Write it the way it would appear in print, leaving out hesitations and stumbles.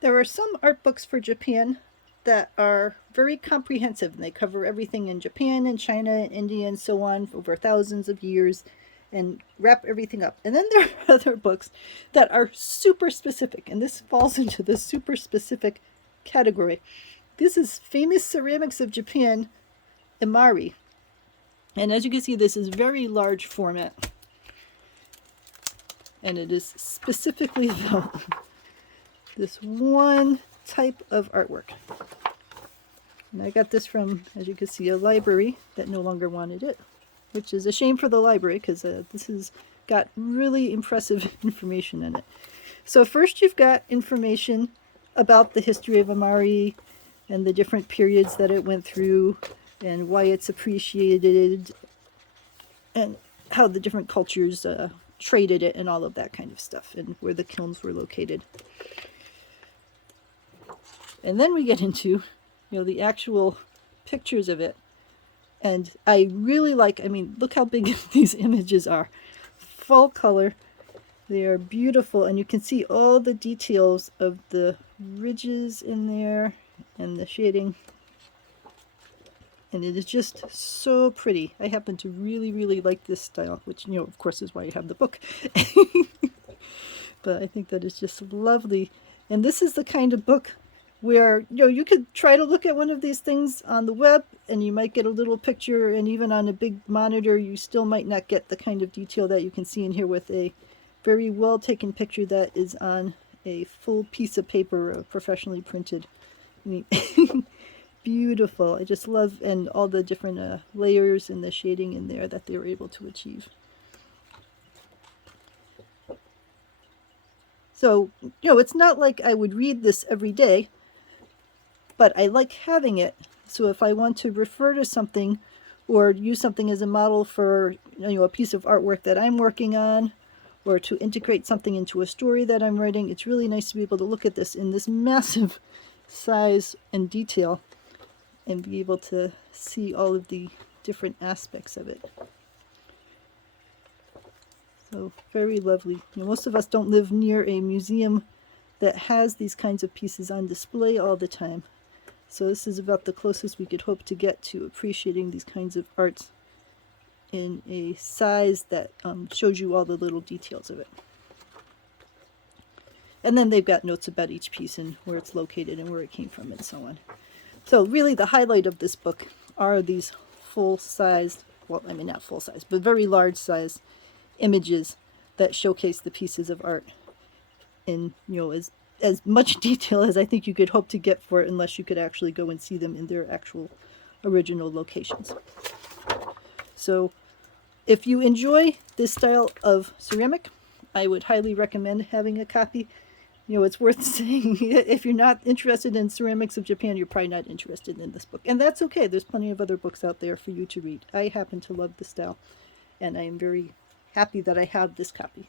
There are some art books for Japan that are very comprehensive and they cover everything in Japan and China, India, and so on over thousands of years and wrap everything up. And then there are other books that are super specific, and this falls into the super specific category. This is Famous Ceramics of Japan, Imari. And as you can see, this is very large format. And it is specifically about this one type of artwork. And I got this from, as you can see, a library that no longer wanted it, which is a shame for the library because this has got really impressive information in it. So first you've got information about the history of Imari and the different periods that it went through and why it's appreciated and how the different cultures traded it and all of that kind of stuff and where the kilns were located. And then we get into, the actual pictures of it. And I really like, look how big these images are. Full color. They are beautiful. And you can see all the details of the ridges in there and the shading. And it is just so pretty. I happen to really, really like this style, which, of course is why you have the book. But I think that is just lovely. And this is the kind of book where, you could try to look at one of these things on the web and you might get a little picture, and even on a big monitor, you still might not get the kind of detail that you can see in here with a very well taken picture that is on a full piece of paper, professionally printed. Beautiful. I just love, and all the different layers and the shading in there that they were able to achieve. So, it's not like I would read this every day, but I like having it. So if I want to refer to something or use something as a model for, a piece of artwork that I'm working on, or to integrate something into a story that I'm writing, it's really nice to be able to look at this in this massive size and detail and be able to see all of the different aspects of it. So very lovely. Most of us don't live near a museum that has these kinds of pieces on display all the time. So this is about the closest we could hope to get to appreciating these kinds of arts in a size that shows you all the little details of it. And then they've got notes about each piece and where it's located and where it came from and so on. So really the highlight of this book are these full-sized, not full-size, but very large-size images that showcase the pieces of art in, as much detail as I think you could hope to get for it, unless you could actually go and see them in their actual original locations. So if you enjoy this style of ceramic, I would highly recommend having a copy. It's worth saying, if you're not interested in ceramics of Japan, you're probably not interested in this book. And that's okay. There's plenty of other books out there for you to read. I happen to love the style, and I am very happy that I have this copy.